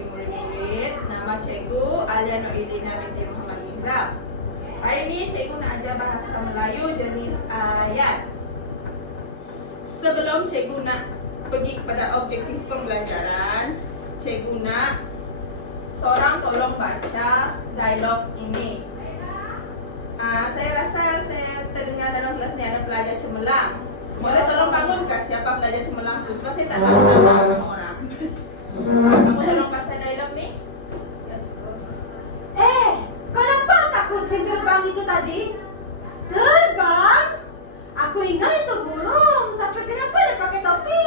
pagi murid-murid. Nama cikgu Alia Noridina binti Muhammad Nizam. Hari ini cikgu nak ajar bahasa Melayu jenis ayat. Sebelum cikgu nak pergi kepada objektif pembelajaran, cikgu nak seorang tolong baca dialog ini. Saya rasa saya terdengar dalam kelas ni ada pelajar cemerlang. Boleh tolong bangun ke siapa pelajar cemerlang tu? Sebab saya tak tahu nama orang. Kamu tolong baca dialog ni. Kau nampak tak kucing terbang itu tadi? Terbang? Aku ingat itu burung, tapi kenapa dia pakai topi?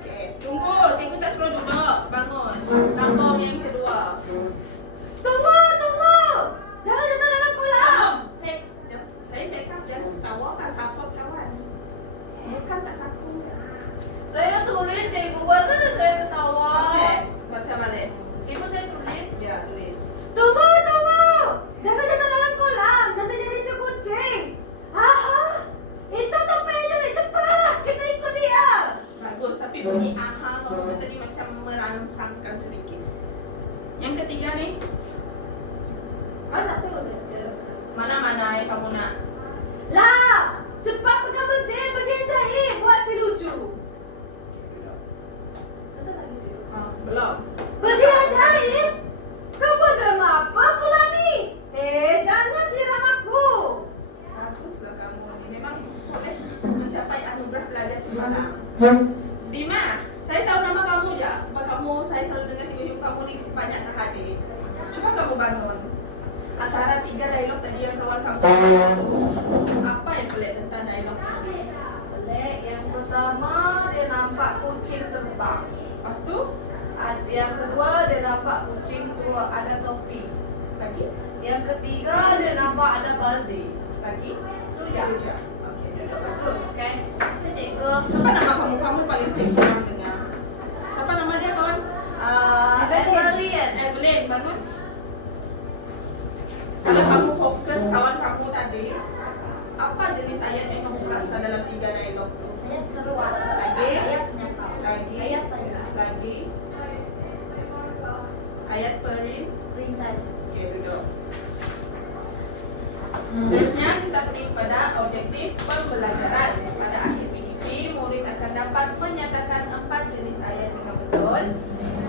Okey, tunggu. Cikgu tak suruh duduk. Bangun. Sambung yang kedua. Tunggu! Jangan jatuh dalam kolam! Saya cakap jangan ketawa tak saput kawan. Bukan tak saput. Saya tulis cikgu, mana saya ketawa? Okey, baca balik. Cikgu saya tulis. Ya, tulis. Tunggu! Jangan jatuh dalam kolam, nanti jadi si kucing. Itu topi jadi cepat, kita ikut dia. Bagus, tapi bunyi aha ngomong tadi macam merangsangkan sedikit. Yang ketiga ni, Satu. mana yang kamu nak? Lah, cepat pegang berdiri jahit, buat si lucu. Satu lagi je. Belum. Berdiri jahit? Kau buat drama apa pula ni? Jangan siram aku. Baguslah kamu ni. Memang boleh mencapai anugerah pelajar cemerlang. Dima, saya tahu nama kamu je. Sebab saya selalu dengar cikgu kamu ni banyak tak hadir. Cuba kamu bangun. Antara 3 dialog tadi yang kawan kamu apa yang pelik tentang dialog tadi? Pelik. Yang pertama dia nampak kucing terbang. Lepas tu, Yang kedua dia nampak kucing tu ada topi. lagi? Yang ketiga dia nampak ada baldi. Lagi? Tu je. Itu je. Okey, dah bagus. Okay. Terima cikgu. Siapa nama kamu? Kamu paling saya kurang dengar. Siapa nama dia kawan? Evelyn. Evelyn, bangun. Kalau kamu fokus kawan kamu tadi, apa jenis ayat yang kamu rasa dalam 3 dialog tu? Lagi? Lagi? Ayat perintah. Okey, duduk. Terusnya kita pergi kepada objektif pembelajaran. Pada akhir PDP, murid akan dapat menyatakan 4 jenis ayat dengan betul,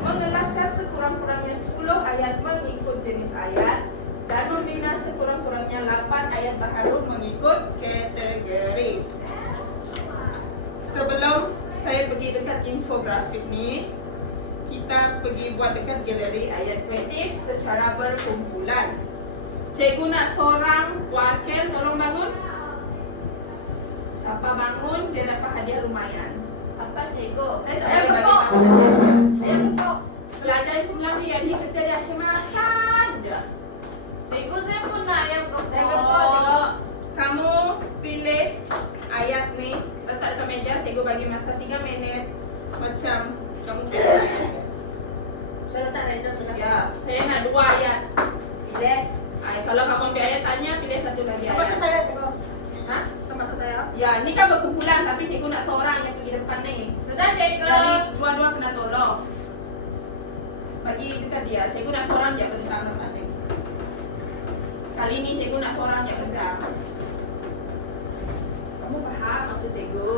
mengelaskan sekurang-kurangnya 10 ayat mengikut jenis ayat, dan membina sekurang-kurangnya 8 ayat baharu mengikut kategori. Sebelum saya pergi dekat infografik ni, kita pergi buat dekat galeri ayat kreatif secara berkumpulan. Cikgu nak seorang wakil tolong bangun. Siapa bangun dia dapat hadiah lumayan. Apa cikgu? Saya tak Ayam boleh bagi kepok. kamu hadiah. Ayam kepok. Pelajar sebelah ni yang kerja dia asyik makan je. Cikgu saya pun nak ayam kepok. Ayam kepok, cikgu. Kamu pilih ayat ni, letak dekat meja, cikgu bagi masa 3 minit. Macam kamu Saya letak random sudah. ya, saya nak 2 ayat. Pilih. Kalau kamu ambil ayat tanya, pilih satu lagi ayat. Termasuk saya, cikgu. Hah? Termasuk saya. Ya, ini kan berkumpulan tapi cikgu nak seorang yang pergi depan ni. Sudah cikgu. Jadi dua-dua kena tolong. Bagi dekat dia, cikgu nak seorang dia pegang depan ni. Kali ini cikgu nak seorang yang pegang. Kamu faham maksud cikgu?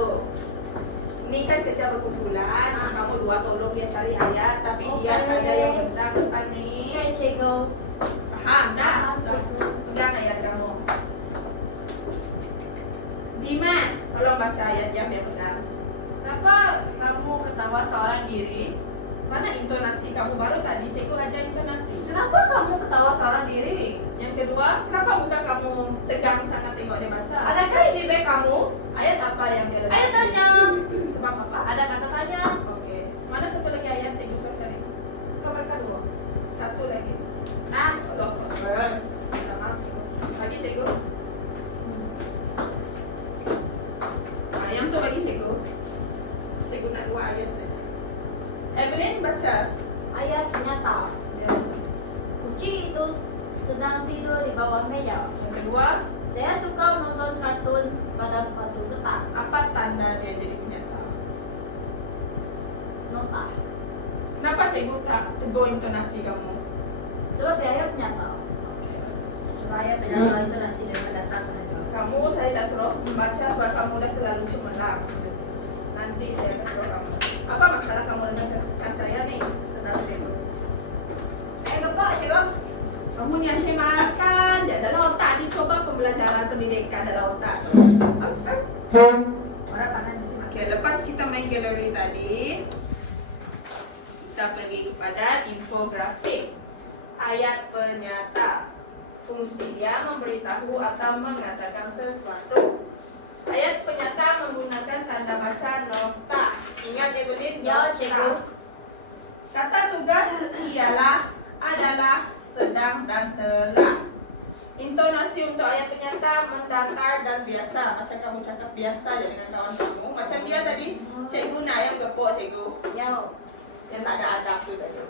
Ini kan kerja berkumpulan. Kamu 2 tolong dia cari ayat, tapi dia Okey. saja yang pegang depan ni. Okay cikgu. Faham dah? Faham, cikgu. Pegang ayat kamu. Diman, tolong baca ayat yang dia pegang. Kenapa kamu ketawa seorang diri? Mana intonasi kamu baru tadi? Cikgu ajar intonasi. Kenapa kamu ketawa seorang diri? Yang kedua, kenapa muka kamu tegang sangat tengok dia baca? Adakah di bibir kamu? Ayat apa yang dia letak? Ayat tanya. Sebab apa? Ada kata tanya. Okey. Mana satu lagi ayat cikgu suruh cari? Kabar kedua. Satu lagi. Nah, Allah Akbar. Minta maaf cikgu. Bagi cikgu. Yang tu bagi cikgu. Cikgu nak 2 ayat saja. Evelyn baca. ayat nyata. Yes. Kucing itu sedang tidur di bawah meja. Yang kedua, Saya suka menonton kartun pada waktu petang. apa tanda dia jadi penyata? Nota. Kenapa Kenapa cikgu tak tegur intonasi kamu? Sebab dia nyata. Supaya penyampaian intonasi dan pendata saja. Kamu saya tak suruh membaca sebab kamu dah terlalu cemerlang. Nanti saya akan suruh kamu. Apa masalah kamu dengan saya nih? Tahu cikgu. Lupa cikgu. Kamu ni asyik makan je. Dalam otak ni coba pembelajaran pendidikan dalam otak tu. Orang pandai mesti makan. Okey, lepas kita main galeri tadi, kita pergi kepada infografik. Ayat penyata. Fungsi dia memberitahu atau mengatakan sesuatu. Ayat penyata menggunakan tanda baca nota. Ingat Evelyn? Ya, Nota. cikgu. Kata tugas ialah, adalah, sedang dan telah. Intonasi untuk ayat penyata mendatar dan biasa. Macam kamu cakap biasa je dengan kawan kamu. Macam dia tadi, cikgu nak ayam gepok cikgu. Ya. Yang tak ada adab tu tadi.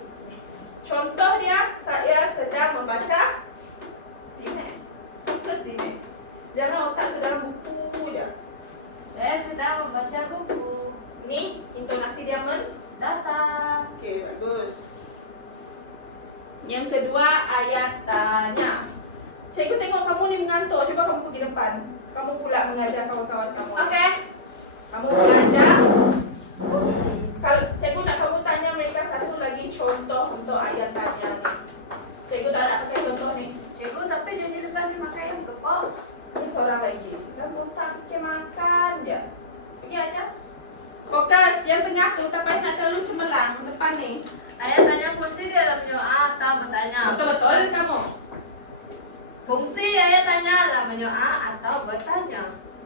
Contoh dia, saya sedang membaca Dimek. Fokus Dimek. Jangan otak tu dalam buku je. Saya sedang membaca buku. Ni, intonasi dia Data. Okey, bagus. Yang kedua, ayat tanya. Cikgu tengok kamu ni mengantuk. Cuba kamu pergi depan. Kamu pula mengajar kawan-kawan kamu. Okey. Kamu mengajar. Kalau cikgu nak kamu tanya mereka satu lagi contoh untuk ayat tanya ni. Cikgu tak nak pakai contoh ni. Cikgu, tapi dia ni sedang dimakan ayam gepok. Ini seorang lagi. Kamu tak fikir makan je. Pergi aja. Fokus. Yang tengah tu tak payah nak terlalu cemerlang. Depan ni. Ayat tanya fungsi dalam menyoal atau bertanya. Betul-betul kamu. Fungsi ayat tanya dalam menyoal atau bertanya.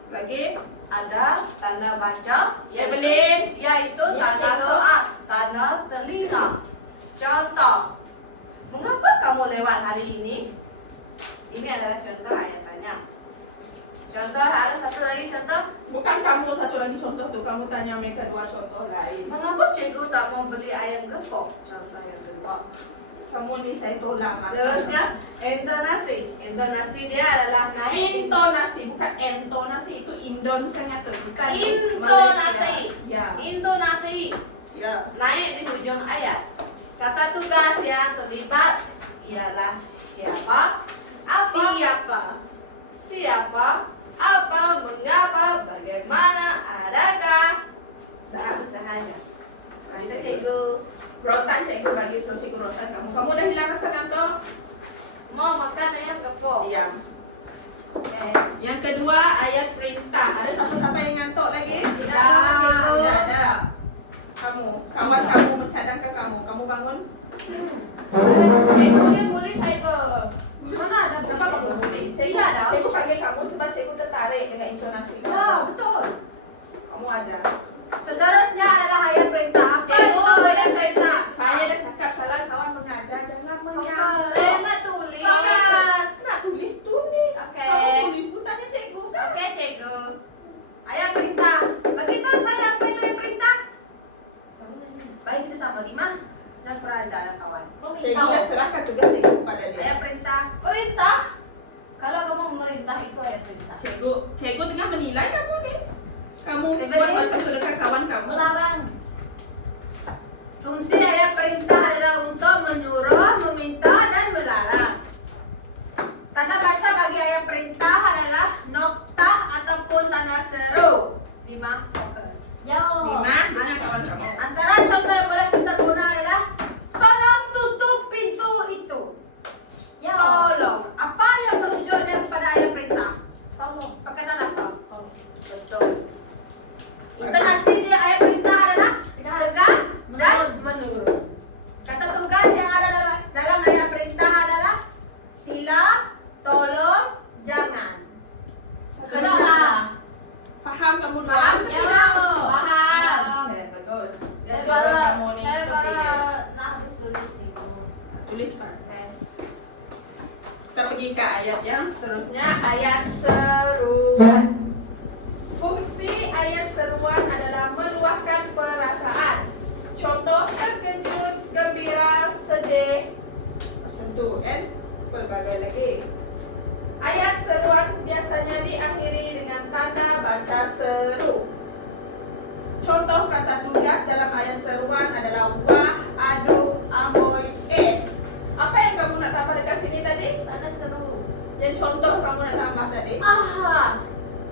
Lagi. Ada tanda baca, Evelyn. yaitu Ya, tanda cikgu. soal, tanda telinga. Contoh, mengapa kamu lewat hari ini? Ini adalah contoh ayat tanya. Contoh, ada satu lagi contoh. Bukan kamu satu lagi contoh tu. Kamu tanya mereka dua contoh lain. Mengapa cikgu tak mau beli ayam gepok? Contoh yang kedua. Kamu ni saya tolak makan. Terusnya, intonasi. Intonasi dia adalah naik. Intonasi, bukan entonasi. Itu Indon sangat bukan Intonasi. Malaysia. Ya. Intonasi. Ya. Naik di ujung ayat. Kata tugas yang terlibat ialah siapa, apa, Siapa? siapa, apa, mengapa, bagaimana, adakah, dan usahanya. Bisa cikgu. Rotan cikgu bagi terus cikgu rotan kamu. Kamu dah hilang rasa kantor? Mau makan ayam gepok. Diam. Okay. Yang kedua ayat perintah. Ada siapa-siapa yang ngantuk lagi? Tidak, cikgu. Tidak ada. Kamu, kawan kamu mencadang ke kamu. Kamu bangun. Cikgu dia boleh cyber. Mana ada Kenapa kamu boleh? Cikgu, Tidak ada. cikgu panggil kamu sebab cikgu tertarik dengan intonasi kamu. Ya, betul. Kamu ajar. Seterusnya adalah ayat perintah. Apa Cikgu, itu ayat ayat perintah? Saya dah cakap kalau kawan mengajar jangan menyanyi. Saya nak tulis. Fokus. Nak tulis. Okey. Kamu tulis pun tanya cikgu kan? Okey, cikgu. Ayat perintah. Beritahu saya apa itu ayat perintah? Baik itu sama Lima dan peraja dan kawan. Cikgu dah serahkan tugas cikgu kepada dia. Ayat perintah. Perintah. Kalau kamu memerintah itu ayat perintah. Cikgu tengah menilai kamu ni. Kamu Evelyn. buat macam tu dekat kawan kamu. Melarang. Fungsi ayat perintah adalah untuk menyuruh, meminta dan melarang. Tanda baca bagi ayat perintah adalah nokta ataupun tanda seru. Lima, fokus. Ya. Mana kawan kamu? Antara contoh yang boleh kita guna adalah tolong tutup pintu itu. Ya. Tolong. Apa yang merujuk kepada ayat perintah? Tolong. Perkataan apa? Tolong. Betul. Intonasi dia ayat perintah adalah tegas dan menurut. Kata tugas yang ada dalam ayat perintah adalah sila, tolong, jangan. Hendaklah. Faham kamu dua? Faham Ya. tidak? Paham. Okay, bagus. Saya Jadi baru kamu ni saya baru terpilih. nak habis tulis itu. Tulis pak. Okay. Kita pergi ke ayat yang seterusnya. Ayat seruan. Fungsi ayat seruan adalah meluahkan perasaan. Contoh terkejut, gembira, sedih. Macam tu kan? Pelbagai lagi. Ayat seruan biasanya diakhiri dengan tanda baca seru. Contoh kata tugas dalam ayat seruan adalah wah, aduh, Yang contoh kamu nak tambah tadi. Ah.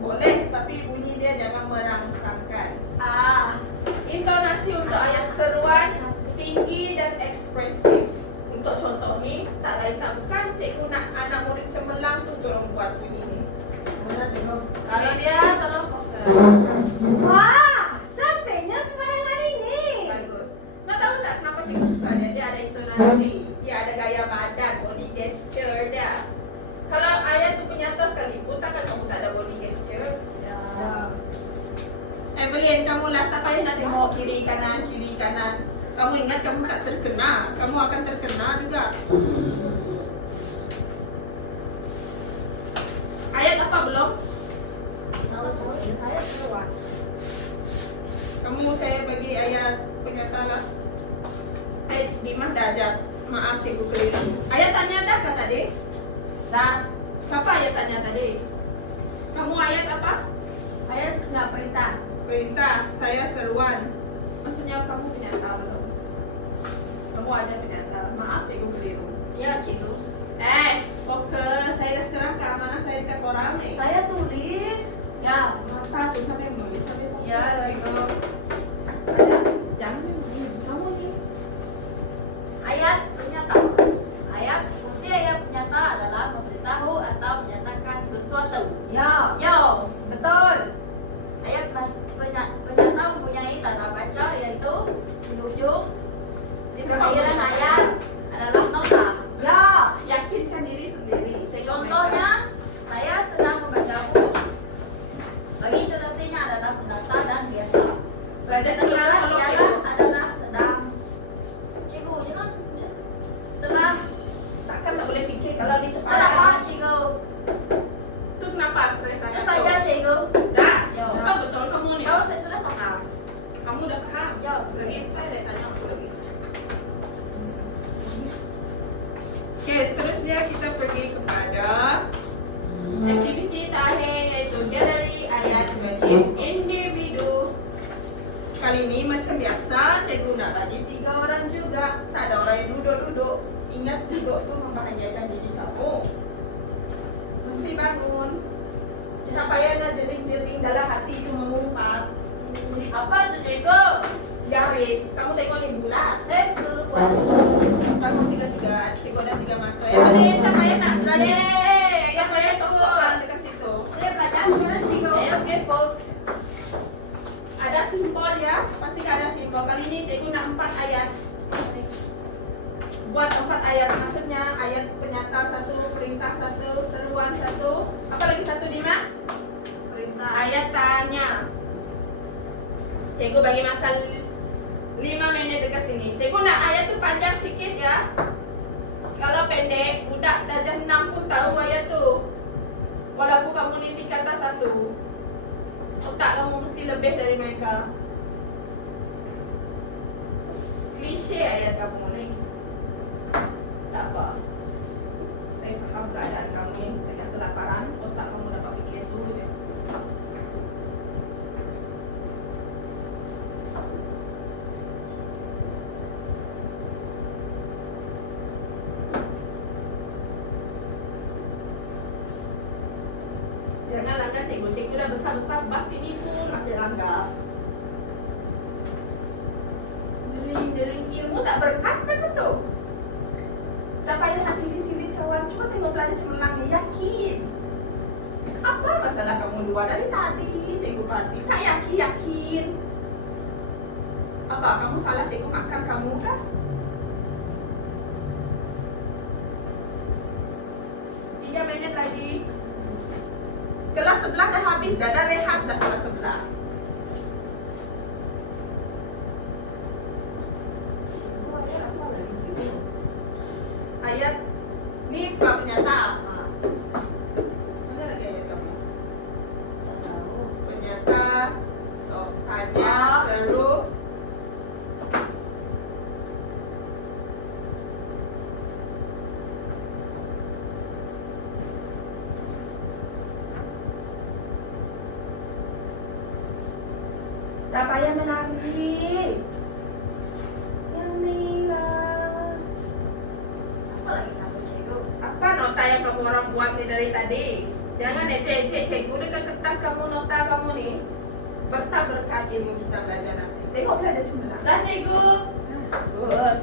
Boleh, tapi bunyi dia jangan merangsangkan. Ah. Intonasi untuk ayat seruan tinggi dan ekspresif. Untuk contoh ni, tak lain tak bukan cikgu nak anak murid cemerlang tu tolong buat bunyi ni. Mana cikgu? Kalau dia tolong fokus. Wah, cantiknya pemandangan ini. Bagus. Nak tahu tak kenapa cikgu suka dia? Dia ada intonasi, dia ada gaya badan, body gesture dia. Kalau ayat tu penyata sekalipun, takkan kamu tak ada body gesture? Ya. Evelyn, kamu last tak payah nak tengok kiri kanan. Kamu ingat kamu tak terkena, kamu akan terkena juga. Ayat apa belum? Saya seruan. Kamu saya bagi ayat penyata lah. Dimas dah ajar. Maaf cikgu keliru. Ayat tanya dah kah tadi? Dan Siapa ayat tanya tadi? Kamu ayat apa? saya enggak perintah. Perintah, saya seruan. Maksudnya kamu penyata belum? Kamu ada penyata. Maaf cikgu keliru. Ya, cikgu. Fokus. Saya dah serah ke amanah saya dekat orang ni. Saya tulis. Ya. Masa tu sampai menulis sampai fokus. Ya, cikgu. Jangan menulis. Kamu ni. Ayat penyata. Fungsi ayat penyata adalah memberitahu atau menyatakan sesuatu. Ya. Yo. Betul. Ayat penyata mempunyai tanda baca iaitu di ujung di perairan ayat adalah nota. Ya. Yakinkan diri sendiri. Tengok Contohnya, saya sedang membaca buku. Bagi intonasinya adalah menata dan biasa. Belajar Setelah cemerlang kalau ialah cikgu. adalah sedang. Cikgu jangan telah. Takkan tak boleh fikir kalau di Telah kepala. apa cikgu? Tu kenapa stres sangat Itu saja tu? cikgu. Dah. Yo. Oh, betul kamu ni. Oh, saya sudah paham. Kamu dah faham. Ya, Lagi saya dah tanya aku lagi. Okey, seterusnya kita pergi kepada aktiviti terakhir iaitu galeri ayat bagi individu. Kali ini macam biasa, cikgu nak bagi 3 orang juga. Tak ada orang yang duduk-duduk. Ingat duduk tu membahayakan diri kamu. Mesti bangun. Tak payah nak jering-jering dalam hati tu mengumpat. Apa tu, cikgu? Garis. Kamu tengok ni bulat. Saya perlu buat. Bangun 3-3. Cikgu ada 3 mata. Yang tak payah nak belajar. Tak payah sok-sokan dekat situ. Saya belajar sekarang, cikgu. Saya kepo. Ada simbol ya. Pasti ada simbol. Kali ini cikgu nak 4 ayat. Buat 4 ayat. Maksudnya ayat penyata 1, perintah 1, seruan 1. Apa lagi satu Dima? Perintah. Ayat tanya. Cikgu bagi masa 5 minit dekat sini. Cikgu nak ayat tu panjang sikit ya. Kalau pendek, budak darjah 6 pun tahu ayat tu. Walaupun kamu ni tingkatan 1. Otak kamu mesti lebih dari mereka. Klise ayat kamu ni. Tak apa. Saya faham keadaan kamu ni tengah kelaparan. Otak kamu dapat fikir dulu je. Jangan langgar cikgu. Cikgu dah besar-besar, bas ini pun masih langgar. Jering-jering ilmu tak berkat macam tu. Tak payah nak tirit-tirit kawan. Cuba tengok pelajar cemerlang ni. Yakin. Apa masalah kamu dua dari tadi? Cikgu perhati. Tak yakin. Apa? Kamu salah cikgu makan kamu kah? Tiga minit lagi. Kelas sebelah dah habis, dah ada rehat dah kelas sebelah. Ayat ni bab penyata. Mana lagi ayat kamu? Tak tahu. Penyata, tanya, seru. Tak payah menari. Yang ni lah. Apa lagi satu cikgu? Apa nota yang kamu orang buat nih dari tadi. Jangan ya, cikgu dekat kertas kamu, nota kamu nih. Berkat ilmu kita belajar nanti. Tengok belajar cemerlang. Dah cikgu. Bagus.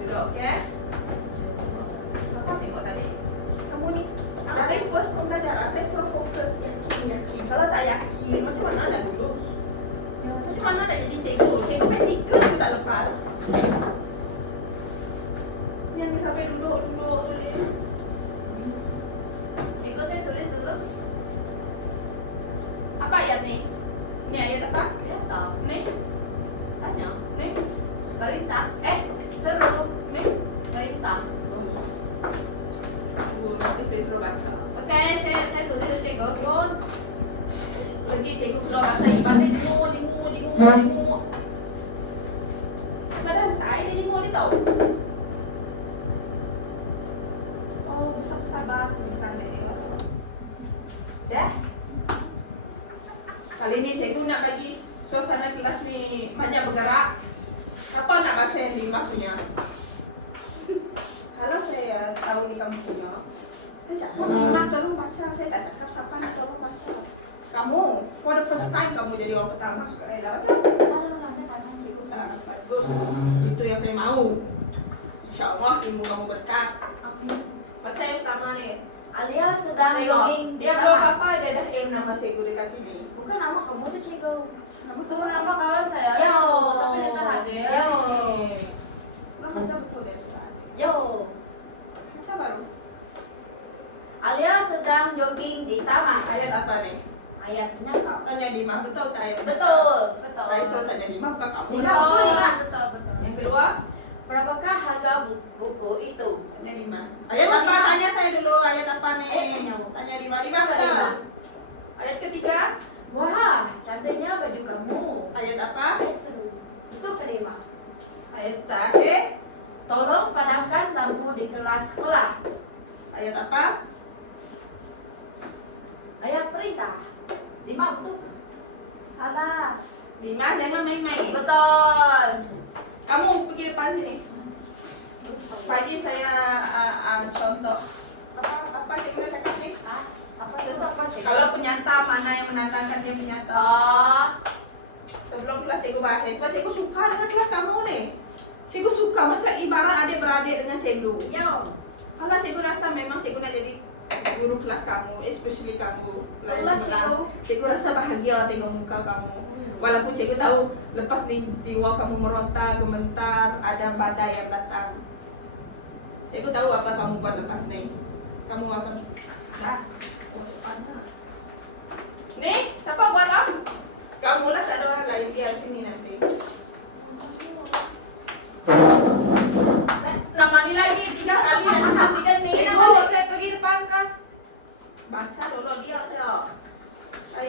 Duduk, oke? Siapa tengok tadi? Kamu nih. Dari first pembelajaran saya suruh fokus, yakin. Kalau tak yakin, macam mana nak lulus? Macam mana nak jadi cikgu? Cikgu main 3 tu tak lepas. Yang ni sampai duduk tulis. Cikgu saya tulis dulu. Apa ayat ni? Ni ayat apa? Ya tahu. Ni? Tanya. Ni? Perintah. Seru. Ni? Perintah. Bagus. Nanti saya suruh baca. Okey, saya tulis cikgu. Yon. Lagi cikgu keluar bahasa ibadah dengu. Kadang tak ini dengu ni tau. Oh, besar-besar bahasa misalnya ni. Dah. Kali ni cikgu nak bagi suasana kelas ni banyak bergerak. Siapa nak baca yang 5 punya? Kalau saya tahu ni kamu punya, saya cakap 5 tolong baca. Saya tak cakap siapa nak tolong baca. Kamu, for the first time kamu jadi orang pertama sukarela baca. Bagus. Itu yang saya mau. InsyaAllah ilmu kamu berkat. Baca yang pertama ni. Alia sedang jogging. Dia belum apa dia dah nama cikgu dekat sini. Bukan nama kamu tu cikgu. Nama Itu nama kawan saya. Yo. Tapi dia tak hadir. Yo. Nama baca betul dia. Yo. Baca baru. Alia sedang jogging di taman. Ayat apa ni? Ayatnya kau. Tanya Dima, betul tak ayat? Betul. Saya suruh tanya Dima, bukan kamu. Dima. Betul, Dima. Betul. Yang kedua, Berapakah harga buku itu? tanya Dima. Ayat apa? Tanya saya dulu. Ayat apa nih? Tanya Dima. Dima betul. Ayat ketiga, Wah, cantiknya baju kamu. ayat apa? Seru. Itu kelima. Ayat terakhir, Tolong padamkan lampu di kelas sekolah. ayat apa? Ayat perintah. Lima betul. Salah. Dima jangan main-main. Betul. Kamu pergi depan sini. Pagi saya contoh apa cikgu dah cakap ni? Apa itu apa cikgu? Kalau penyata mana yang menantangkan dia penyata? Oh. Sebelum kelas cikgu bahas, sebab cikgu suka dengan kelas kamu ni. Cikgu suka macam ibarat adik-beradik dengan cikgu. Yo. Kalau cikgu rasa memang cikgu nak jadi guru kelas kamu, especially kamu. Allah, cikgu. Cikgu rasa bahagia tengok muka kamu. Walaupun cikgu tahu lepas ni jiwa kamu meronta, gemetar, ada badai yang datang. Cikgu tahu apa kamu buat lepas ni. Kamu akan Nih, siapa buat lah? Kamu lah, tak ada orang lain di sini nanti. Nama ni lagi 3 kali dan 3 ni. Cikgu, saya pergi depan kan. Baca dulu dia tu.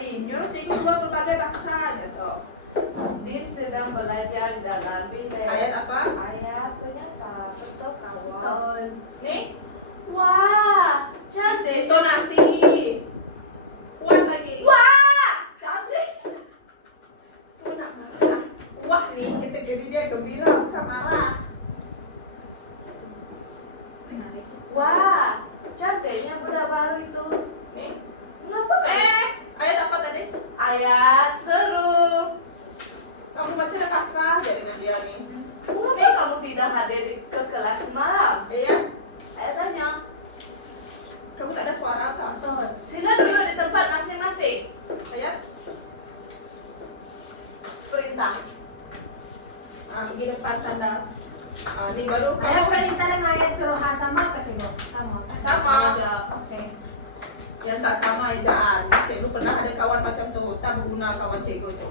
Nyuruh cikgu keluar berbagai bahasa je tu. Din sedang belajar dalam bilik. Ayat apa? Ayat penyata. Betul kawan. Betul. Nih, Wah, cantik. intonasi. Kuat lagi. Wah, cantik. Tu nak marah. Wah ni kategori dia gembira, bukan marah. Wah, cantiknya budak baru itu. Nih. Kenapa kan? Ayat apa tadi? Ayat seru. Kamu baca dah pasrah je dengan dia ni. Mengapa kamu tidak hadir ke kelas malam? Ayat, Saya tanya. kamu tak ada suara kah? Sila duduk di tempat masing-masing. Ayat, Perintah. pergi depan tanda. Ni baru Ayat kamu. perintah dengan ayat suruhan sama ke cikgu? Sama. Sama. Oke. Yang tak sama ejaan. Cikgu pernah ada kawan macam tu, tak berguna kawan cikgu tu.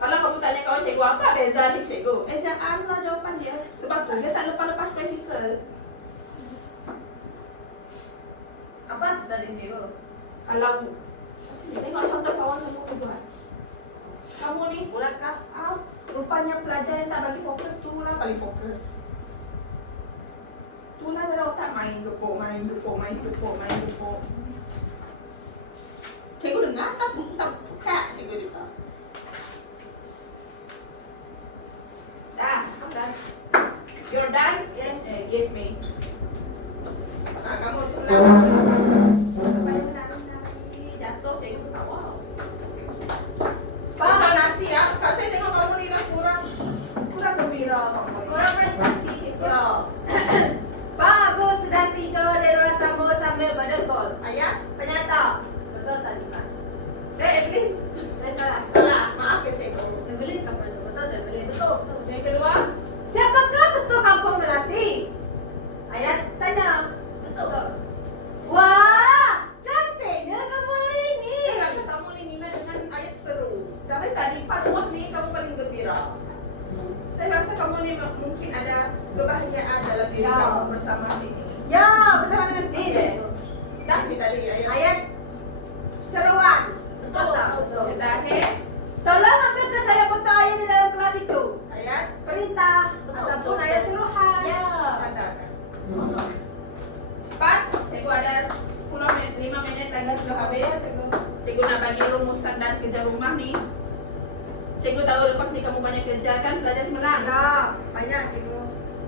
Kalau kamu tanya kawan cikgu apa beza ni cikgu? Ejaan lah jawapan dia. Sebab tu dia tak lepas-lepas praktikal. Apa itu tadi cikgu? Kalau tengok contoh kawan kamu buat. Kamu ni Bulatkah? rupanya pelajar yang tak bagi fokus tu lah paling fokus. Tu lah dalam otak main dupuk. Cikgu dengar tak buka cikgu juga. Dah, I'm done. You're done? Yes. Give me. Kamu Jatuh, cikgu ketawa. Pak. Makan nasi ya. Kak, saya tengok kamu ni lah kurang gembira kamu. Kurang prestasi gitu. Ya. Pak, Bu sudah tidur di ruang tamu sambil berdengkul. Ayah, Ternyata betul tadi Pak. Evelyn. Salah. Salah, maaf ya cikgu. Evelyn kapan itu? Betul, Evelyn. Betul. Yang kedua, Siapakah ketua kampung Melati? Ayat tanya. betul. Wah, cantiknya kamu hari ini. Saya rasa kamu ni Nina dengan ayat seru. Tapi tadi Fatwa ni kamu paling gembira. Saya rasa kamu ni mungkin ada kebahagiaan dalam diri Ya. kamu bersama sini. Ya, bersama dengan Din. Oke. Dah ni tadi ayat. Ayat seruan. Betul, tak? betul. Yang terakhir, Tolong ambil ke saya foto ayat di dalam kelas itu. ayat Perintah ataupun betul. ayat suruhan. Ya. katakan. Cepat, cikgu ada 10 menit, 5 menit lagi sudah habis. Cikgu nak bagi rumusan dan kerja rumah ni. Cikgu tahu lepas ni kamu banyak kerja kan, belajar semalam. Ya, banyak cikgu.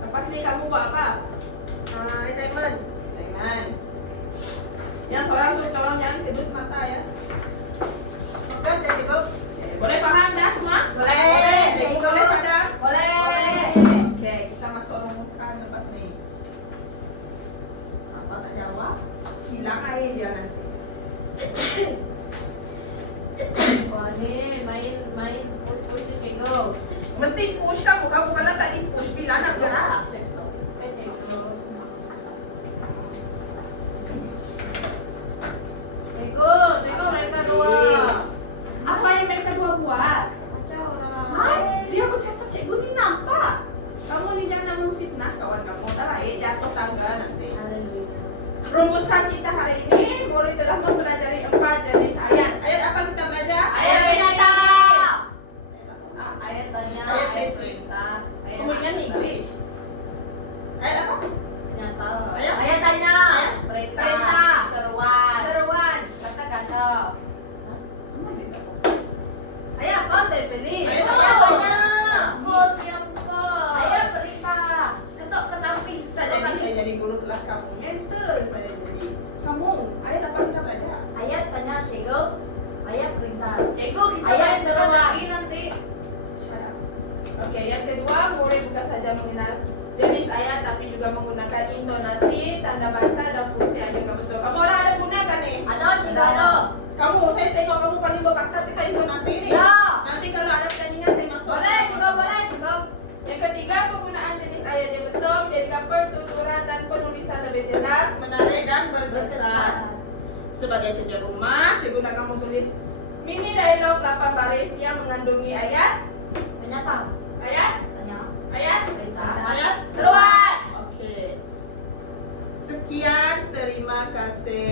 Lepas ni kamu buat apa? Assignment. Assignment. Yang seorang tu tolong jangan kedut mata ya. Tugas ya cikgu. Boleh faham dah semua? Boleh. Cikgu boleh pada? Boleh. Okey, kita masuk rumusan lepas ni. Apa tak jawab? Hilang air dia nanti. Wah ni main push ni cikgu. Mesti push kamu kalau tak di push bila nak gerak. Cikgu. Cikgu mereka dua. Apa yang mereka dua buat? Macam orang Hai, lain. dia bercakap cikgu ni nampak. Kamu ni jangan memfitnah kawan kamu. Dah jatuh tangga nanti. Haleluya. Rumusan kita hari ini, murid telah mempelajari 4 jenis ayat. Ayat apa kita belajar? Ayat perintah. Ayat tanya, Ayat ayat basic. perintah, ayat Kemudian English. Ayat apa? ternyata. Ayat. Ayat tanya. Perintah. Perintah. Seruan. Seruan. Kata-kata. Ayat apa tuh Evelyn? Ayat Ayat apa? tanya. Pukul dia pukul. Ayat perintah. Ketok ketamping Tak jadi saya jadi guru kelas kamu. Nyentuh saya jadi. Kamu, ayat apa kita belajar? Ayat tanya cikgu. Ayat perintah. Cikgu kita Ayat main seruan seruan. lagi nanti. Shut up. Oke, yang kedua, murid bukan saja mengenal jenis ayat tapi juga menggunakan intonasi, tanda baca dan fungsi yang juga betul. Kamu orang ada gunakan nih? Ada cikgu ada. Kamu, saya tengok kamu paling berbakat kita intonasi ini. Ya. Nanti kalau ada pertandingan saya masuk. Boleh cikgu, boleh cikgu. Yang ketiga, penggunaan jenis ayat yang betul menjadikan pertuturan dan penulisan lebih jelas, menarik dan berkesan. Sebagai kerja rumah, saya guna kamu tulis mini dialog 8 baris yang mengandungi ayat, Ternyata. ayat, Tanya. ayat, Perintah. ayat, Seruan. Oke. Sekian, terima kasih.